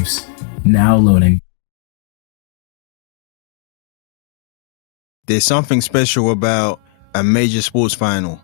waves. Now loading. There's something special about a major sports final.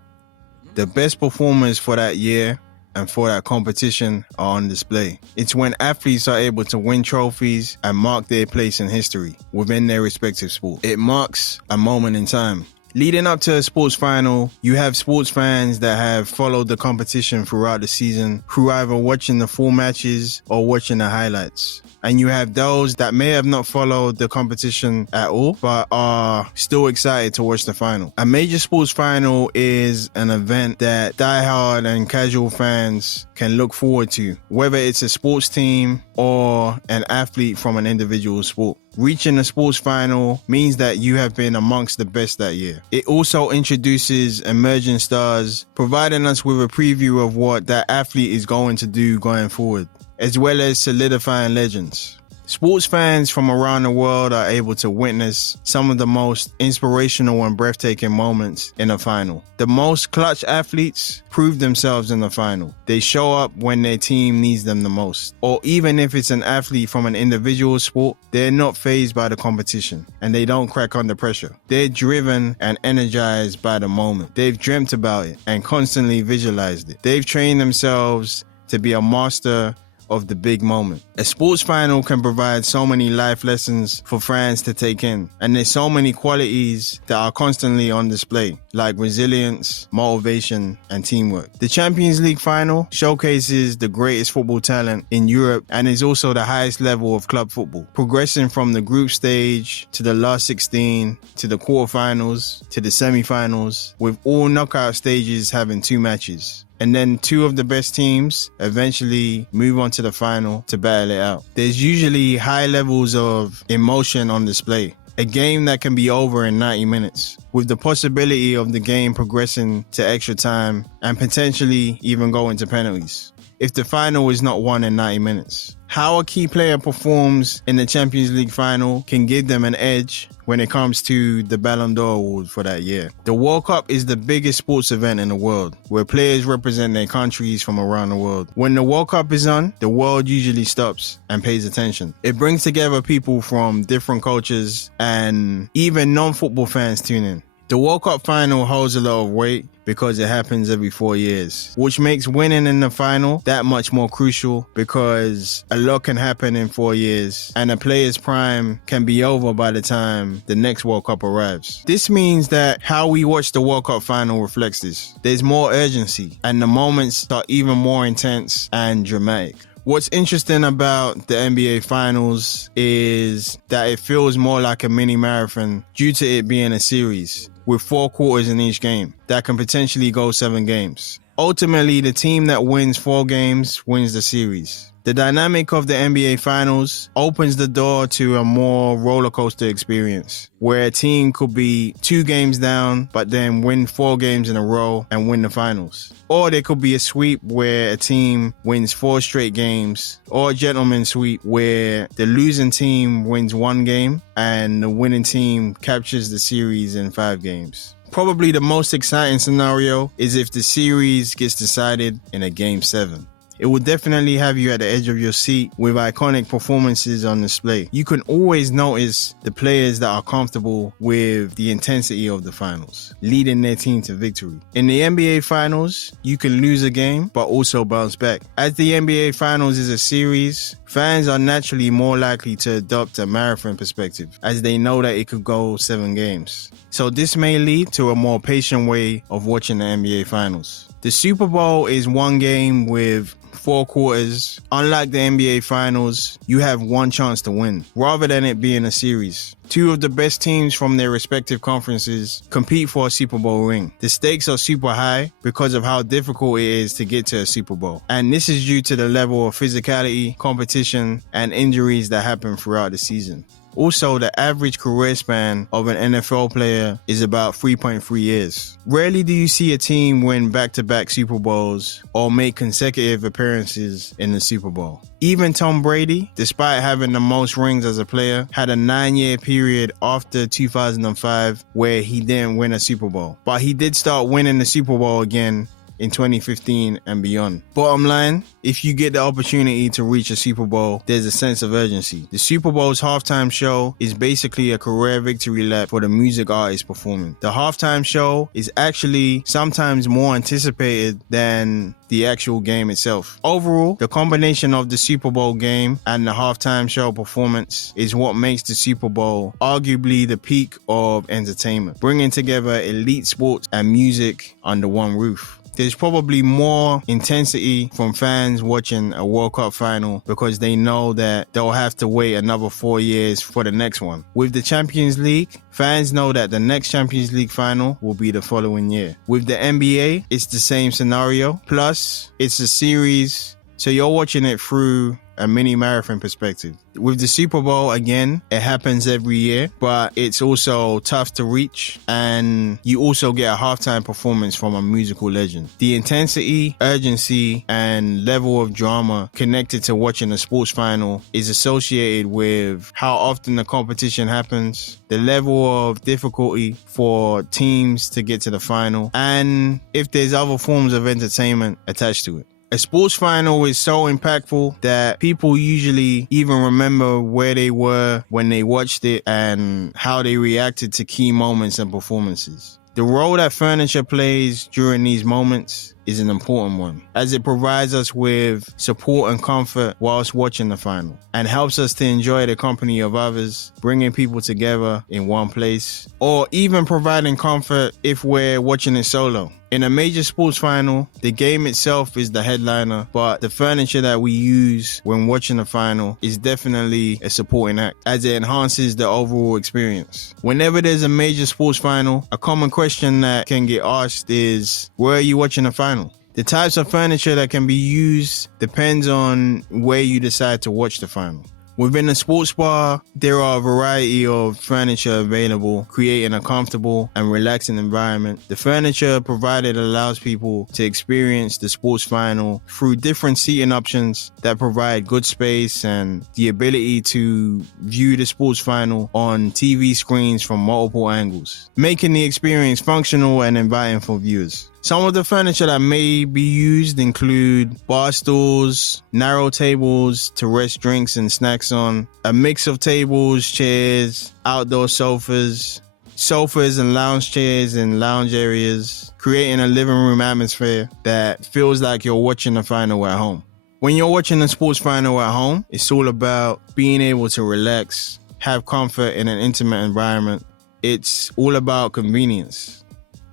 The best performers for that year and for that competition are on display. It's when athletes are able to win trophies and mark their place in history within their respective sport. It marks a moment in time. Leading up to a sports final, you have sports fans that have followed the competition throughout the season through either watching the full matches or watching the highlights. And you have those that may have not followed the competition at all, but are still excited to watch the final. A major sports final is an event that diehard and casual fans can look forward to, whether it's a sports team or an athlete from an individual sport. Reaching a sports final means that you have been amongst the best that year. It also introduces emerging stars, providing us with a preview of what that athlete is going to do going forward, as well as solidifying legends. Sports fans from around the world are able to witness some of the most inspirational and breathtaking moments in a final. The most clutch athletes prove themselves in the final. They show up when their team needs them the most. Or even if it's an athlete from an individual sport, they're not fazed by the competition and they don't crack under pressure. They're driven and energized by the moment. They've dreamt about it and constantly visualized it. They've trained themselves to be a master of the big moment. A sports final can provide so many life lessons for fans to take in, and there's so many qualities that are constantly on display, like resilience, motivation, and teamwork. The Champions League final showcases the greatest football talent in Europe and is also the highest level of club football, progressing from the group stage to the last 16 to the quarterfinals to the semi-finals, with all knockout stages having 2 matches. And then 2 of the best teams eventually move on to the final to battle it out. There's usually high levels of emotion on display. A game that can be over in 90 minutes, with the possibility of the game progressing to extra time and potentially even going to penalties if the final is not won in 90 minutes. How a key player performs in the Champions League final can give them an edge when it comes to the Ballon d'Or award for that year. The World Cup is the biggest sports event in the world, where players represent their countries from around the world. When the World Cup is on, the world usually stops and pays attention. It brings together people from different cultures and even non-football fans tune in. The World Cup final holds a lot of weight because it happens every 4 years, which makes winning in the final that much more crucial because a lot can happen in 4 years and a player's prime can be over by the time the next World Cup arrives. This means that how we watch the World Cup final reflects this. There's more urgency and the moments are even more intense and dramatic. What's interesting about the NBA Finals is that it feels more like a mini marathon due to it being a series, with 4 quarters in each game that can potentially go 7 games. Ultimately, the team that wins 4 games wins the series. The dynamic of the NBA Finals opens the door to a more roller coaster experience, where a team could be 2 games down, but then win 4 games in a row and win the finals. Or there could be a sweep where a team wins 4 straight games, or a gentleman's sweep where the losing team wins 1 game and the winning team captures the series in 5 games. Probably the most exciting scenario is if the series gets decided in a Game 7. It will definitely have you at the edge of your seat with iconic performances on display. You can always notice the players that are comfortable with the intensity of the finals, leading their team to victory. In the NBA Finals, you can lose a game, but also bounce back. As the NBA Finals is a series, fans are naturally more likely to adopt a marathon perspective, as they know that it could go 7 games. So this may lead to a more patient way of watching the NBA Finals. The Super Bowl is 1 game with 4 quarters. Unlike the NBA Finals, you have 1 chance to win, rather than it being a series. 2 of the best teams from their respective conferences compete for a Super Bowl ring. The stakes are super high because of how difficult it is to get to a Super Bowl. And this is due to the level of physicality, competition, and injuries that happen throughout the season. Also, the average career span of an NFL player is about 3.3 years. Rarely do you see a team win back-to-back Super Bowls or make consecutive appearances in the Super Bowl. Even Tom Brady, despite having the most rings as a player, had a 9-year period after 2005 where he didn't win a Super Bowl. But he did start winning the Super Bowl again in 2015 and beyond. Bottom line, if you get the opportunity to reach a Super Bowl, there's a sense of urgency. The Super Bowl's halftime show is basically a career victory lap for the music artist performing. The halftime show is actually sometimes more anticipated than the actual game itself. Overall, the combination of the Super Bowl game and the halftime show performance is what makes the Super Bowl arguably the peak of entertainment, bringing together elite sports and music under one roof. There's probably more intensity from fans watching a World Cup final because they know that they'll have to wait another 4 years for the next one. With the Champions League, fans know that the next Champions League final will be the following year. With the NBA, it's the same scenario. Plus, it's a series, so you're watching it through a mini marathon perspective. With the Super Bowl, again, it happens every year, but it's also tough to reach, and you also get a halftime performance from a musical legend. The intensity, urgency, and level of drama connected to watching a sports final is associated with how often the competition happens, the level of difficulty for teams to get to the final, and if there's other forms of entertainment attached to it. A sports final is so impactful that people usually even remember where they were when they watched it and how they reacted to key moments and performances. The role that furniture plays during these moments is an important one, as it provides us with support and comfort whilst watching the final, and helps us to enjoy the company of others, bringing people together in one place, or even providing comfort if we're watching it solo. In a major sports final, the game itself is the headliner, but the furniture that we use when watching the final is definitely a supporting act, as it enhances the overall experience. Whenever there's a major sports final, a common question that can get asked is, where are you watching the final? The types of furniture that can be used depends on where you decide to watch the final. Within a sports bar, there are a variety of furniture available, creating a comfortable and relaxing environment. The furniture provided allows people to experience the sports final through different seating options that provide good space and the ability to view the sports final on TV screens from multiple angles, making the experience functional and inviting for viewers. Some of the furniture that may be used include bar stools, narrow tables to rest drinks and snacks on, a mix of tables, chairs, outdoor sofas and lounge chairs in lounge areas, creating a living room atmosphere that feels like you're watching the final at home. When you're watching the sports final at home, it's all about being able to relax, have comfort in an intimate environment. It's all about convenience.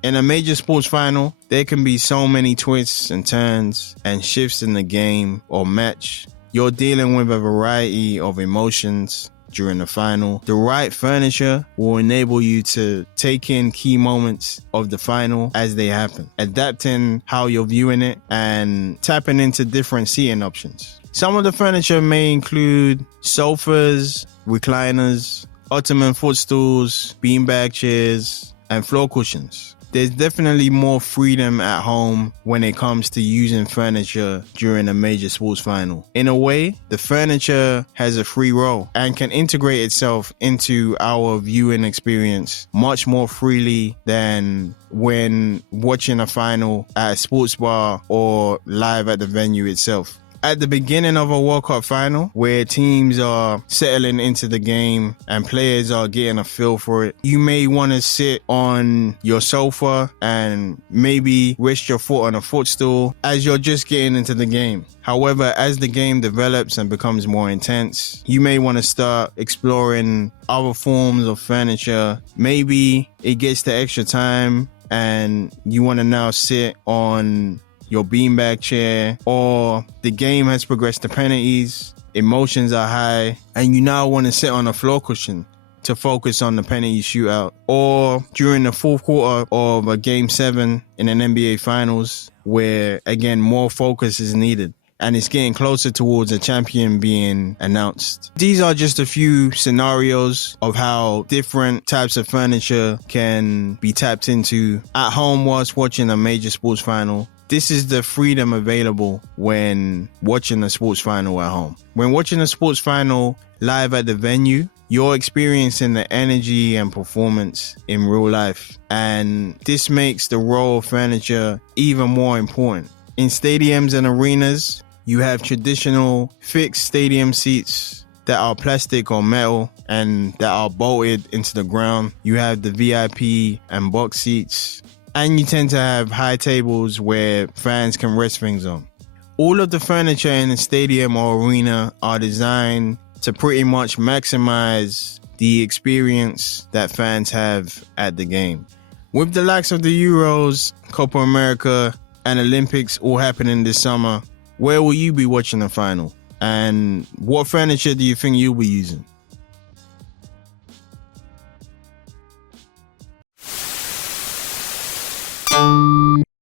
In a major sports final, there can be so many twists and turns and shifts in the game or match. You're dealing with a variety of emotions during the final. The right furniture will enable you to take in key moments of the final as they happen, adapting how you're viewing it and tapping into different seating options. Some of the furniture may include sofas, recliners, ottoman footstools, beanbag chairs, and floor cushions. There's definitely more freedom at home when it comes to using furniture during a major sports final. In a way, the furniture has a free role and can integrate itself into our viewing experience much more freely than when watching a final at a sports bar or live at the venue itself. At the beginning of a World Cup final, where teams are settling into the game and players are getting a feel for it, you may want to sit on your sofa and maybe rest your foot on a footstool as you're just getting into the game. However, as the game develops and becomes more intense, you may want to start exploring other forms of furniture. Maybe it gets the extra time and you want to now sit on your beanbag chair, or the game has progressed to penalties, emotions are high, and you now want to sit on a floor cushion to focus on the penalty shootout. Or during the fourth quarter of a Game 7 in an NBA Finals, where again more focus is needed and it's getting closer towards a champion being announced. These are just a few scenarios of how different types of furniture can be tapped into at home whilst watching a major sports final. This is the freedom available when watching a sports final at home. When watching a sports final live at the venue, you're experiencing the energy and performance in real life. And this makes the role of furniture even more important. In stadiums and arenas, you have traditional fixed stadium seats that are plastic or metal and that are bolted into the ground. You have the VIP and box seats. And you tend to have high tables where fans can rest things on. All of the furniture in a stadium or arena are designed to pretty much maximize the experience that fans have at the game. With the likes of the Euros, Copa America, and Olympics all happening this summer, where will you be watching the final? And what furniture do you think you'll be using?